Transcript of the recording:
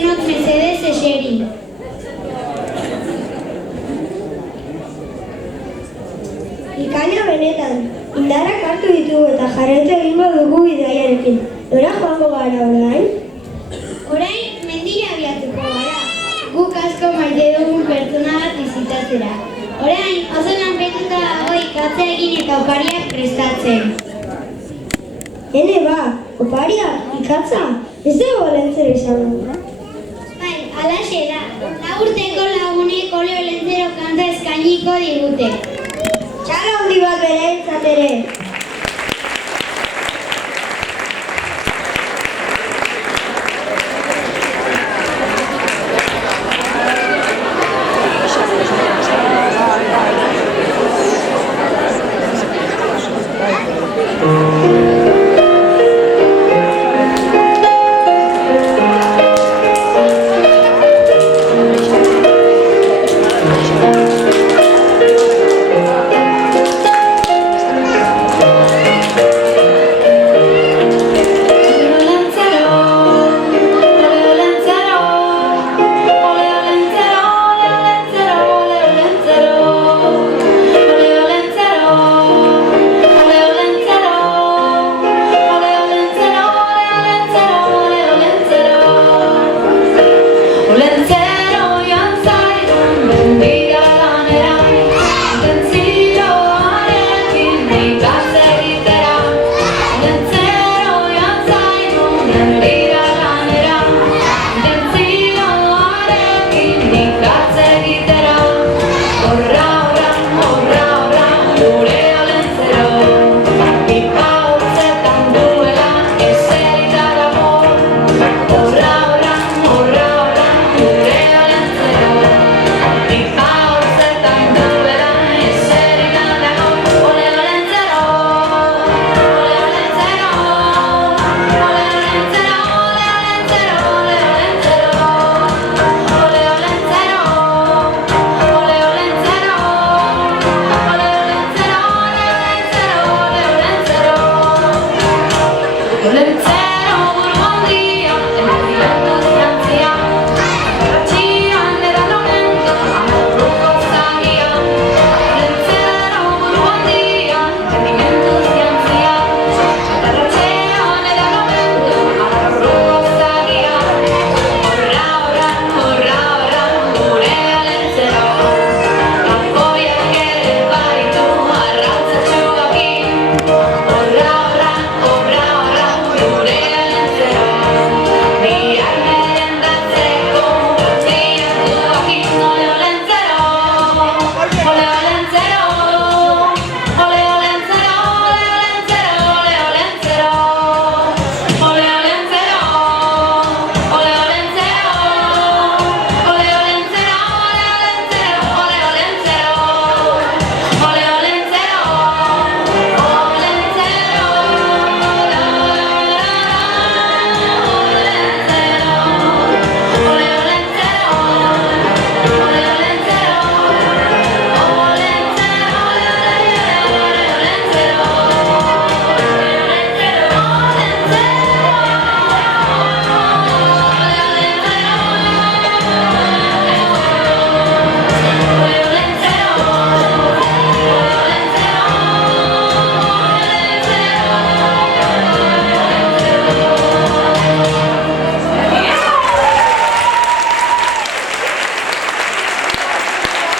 denok mesedez eseri. Ikaina benetan, indarrak hartu ditugu eta jarraitu egingo dugu bidaiarekin. Nora joango gara orain? Orain mendira abiatuko gara. Guk asko maite dugun pertsona bat bizitatzera. Orain oso lanpetuta dago ikatzea egin eta opariak prestatzen. Ene ba, opariak, ikatza, ez dugu olentzero izango. Bai, alaxe da. 4 urteko lagunek ole olentzero kanta eskainiko digute. Txalo handi bat bere entzat ere.